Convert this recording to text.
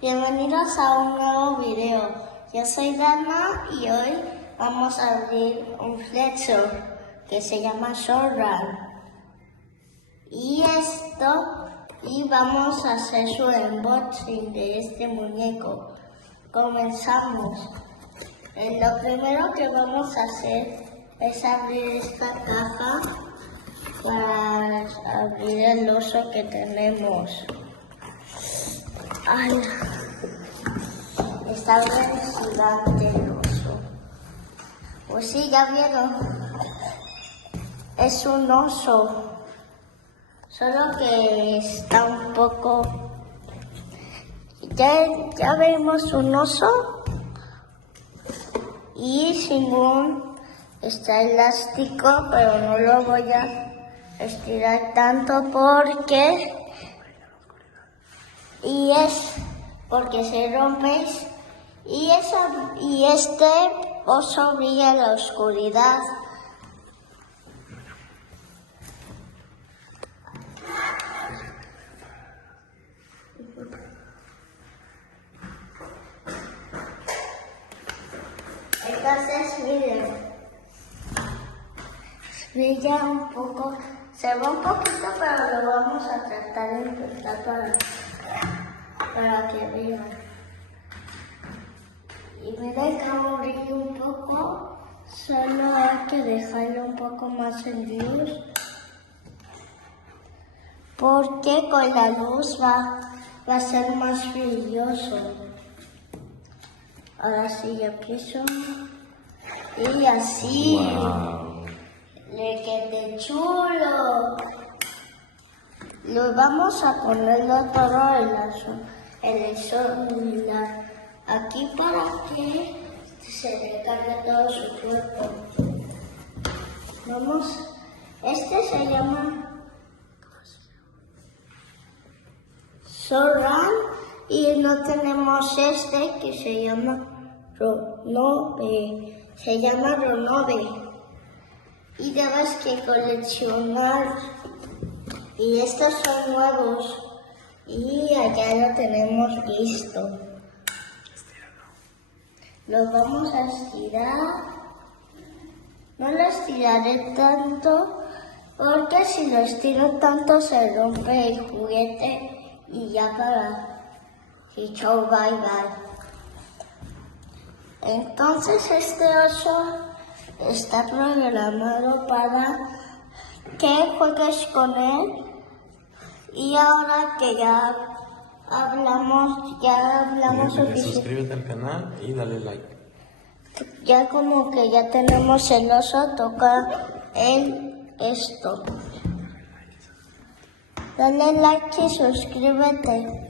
Bienvenidos a un nuevo video. Yo soy Dana y hoy vamos a abrir un flexor que se llama Short Run. Y vamos a hacer su unboxing de este muñeco. Comenzamos. Lo primero que vamos a hacer es abrir esta caja para abrir el oso que tenemos. Ay, está bien gigante el oso. Pues sí, ya vieron. Es un oso. Solo que está un poco... Ya vemos un oso. Y está elástico, pero no lo voy a estirar tanto porque se rompe y este oso brilla en la oscuridad. Entonces miren, brilla un poco, se va un poquito, pero lo vamos a tratar de empezar para que vean. Y miren cómo brilla un poco, solo hay que dejarlo un poco más en luz, porque con la luz va a ser más brilloso. Ahora sí yo empiezo y así. Wow. Le quede chulo. Lo vamos a ponerlo todo en el celular aquí para que se recargue todo su cuerpo. Vamos, este se llama Short Run y no tenemos este que se llama Ronobe. Se llama Ronobe. Y debes que coleccionar. Y estos son nuevos. Y allá lo tenemos listo. Lo vamos a estirar. No lo estiraré tanto, porque si lo estiro tanto se rompe el juguete y ya y chau, bye bye. Entonces este oso está programado para que juegues con él. Y ahora que ya hablamos suficiente. Suscríbete al canal y dale like. Ya como que ya tenemos el oso, toca esto. Dale like y suscríbete.